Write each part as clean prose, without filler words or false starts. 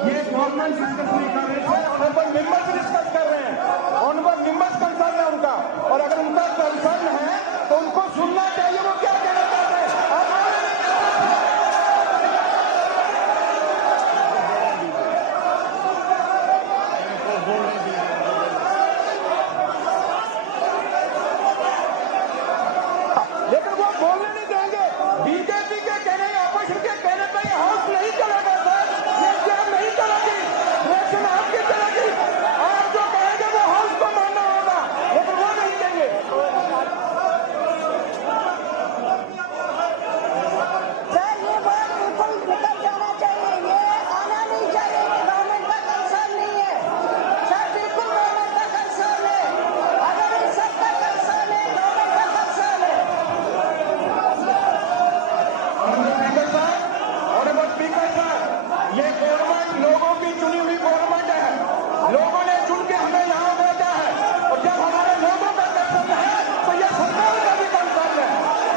ये government discuss नहीं कर रहे थे, ऑनरेबल मेंबर्स डिस्कस कर रहे हैं। ऑनरेबल मेंबर्स कंसर्न है उनका, और अगर उनका कंसर्न है तो उनको सुनना चाहिए वो क्या कहना चाहते हैं। लेकिन वो बोलने नहीं देंगे। बीजेपी के कहने, ऑपोजिशन के कहने पर हाउस नहीं चलेगा सर, ये एग्जाम नहीं चलेगी, इलेक्शन आपकी चलेगी। आप जो कहेंगे वो हाउस को मानना होगा, लेकिन वो नहीं देंगे। सर ये बात बिल्कुल निकल जाना चाहिए, ये आना नहीं चाहिए कि गवर्नमेंट का कंसर्न नहीं है। सर बिल्कुल गवर्नमेंट का कंसर्न है, अगर इन सबका कंसर्न है, गवर्नमेंट का कंसर्न है। स्पीकर साहब, ये गवर्नमेंट लोगों की चुनी हुई गवर्नमेंट है। लोगों ने चुन के हमें यहाँ भेजा है, और जब हमारे लोगों का कंसर्न है तो ये सरकार का भी कंसर्न है।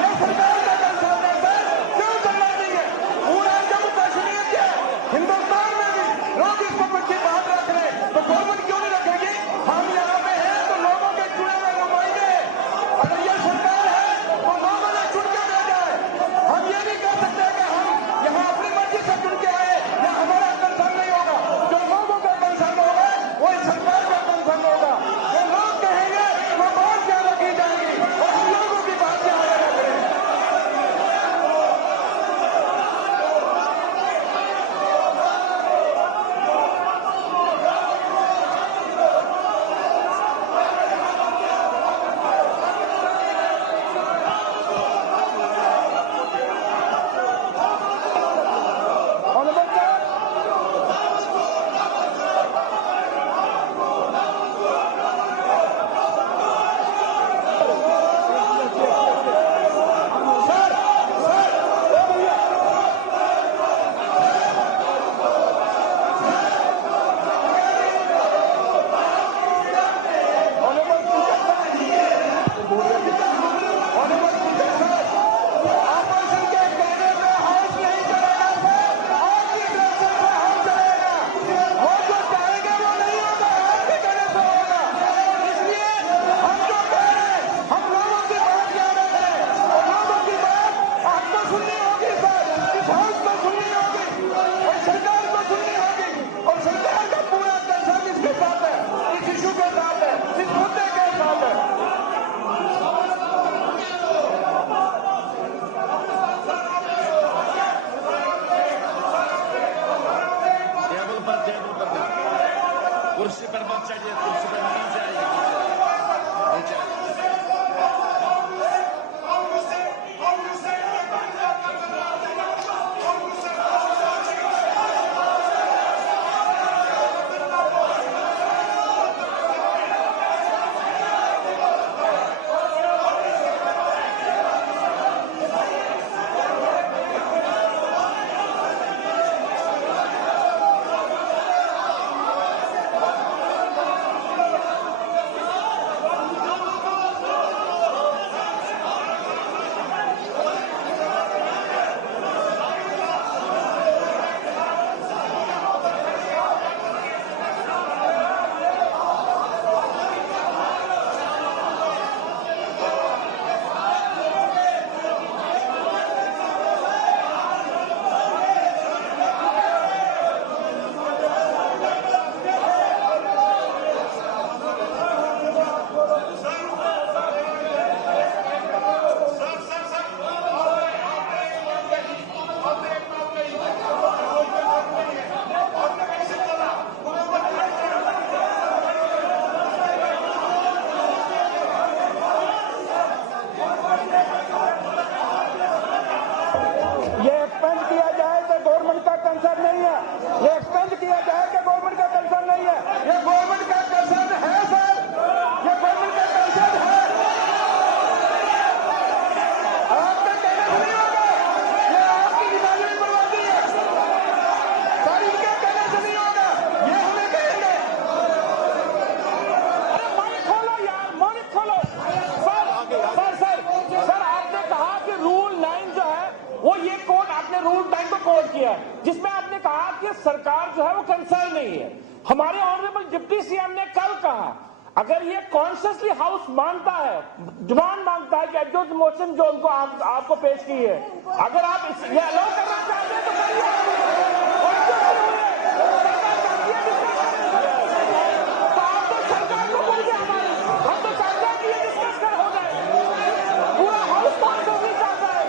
ये सरकार का कंसर्न है सर, क्यों चलना चाहिए? पूरा जम्मू कश्मीर के हिंदुस्तान में भी लोग इसको बच्ची बात रख रहे हैं, तो गवर्नमेंट क्यों नहीं रखेगी? हम यहाँ पे हैं तो लोगों के चुने हुए नुमाइंदे, अगर ये सरकार है तो लोगों ने चुन के भेजा है। हम ये नहीं कह सकते कि हम यहाँ अपनी मर्जी से चुन के आए, या हमारा कंसर्न नहीं होगा। जो लोगों का कंसर्न होगा वो इस सरकार का कंसर्न होगा। जो लोग कहेंगे वो बात यहाँ रखी जाएगी, और हम लोगों की बात यहाँ रख रहे हैं। कुर्सी पर मत चढ़िए, कुर्सी पर नहीं जाइए, नीचे आइए। वो ये कोर्ट आपने रूल टाइम को कोट किया जिसमें आपने कहा कि सरकार जो है वो कंसर्न नहीं है। हमारे ऑनरेबल डिप्टी सीएम ने कल कहा अगर ये कॉन्शियसली हाउस मानता है, डिमांड मांगता है कि एडजॉर्ज मोशन जो उनको आपको पेश की है, अगर आप ये अलाउ करना चाहते हैं तो करिए। तो आप तो सरकार को बोल दिया हमारे, हम तो चाहते हैं कि ये डिस्कस कर हो जाए, पूरा हाउस कॉन्शियस नहीं चाहता है।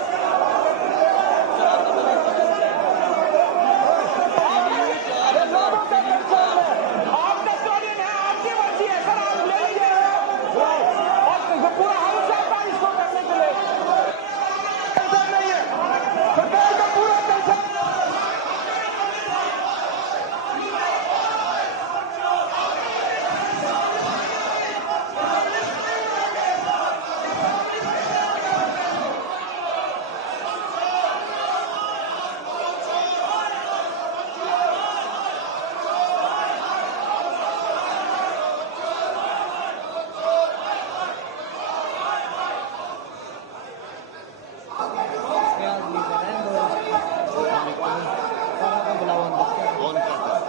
आप कस्टोडियन है, आपकी मर्जी है सर, आप ले लीजिए और पूरा हाउस चाहता है इसको करने के लिए। कंसर्न नहीं है सरकार का, पूरा कंसर्न। कौन करता है?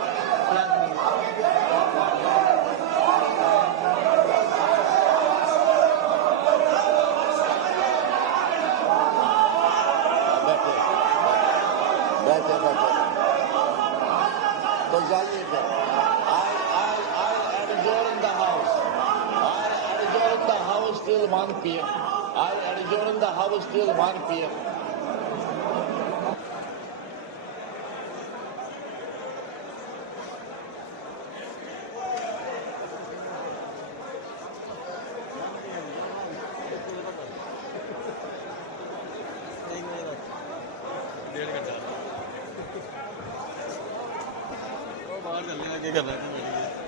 बैठे तो जाइए फिर। I adjourn the house. I adjourn the house till 1 p.m. I adjourn the house till 1 p.m. डेढ़ घंटा बाहर चलने का क्या करना है।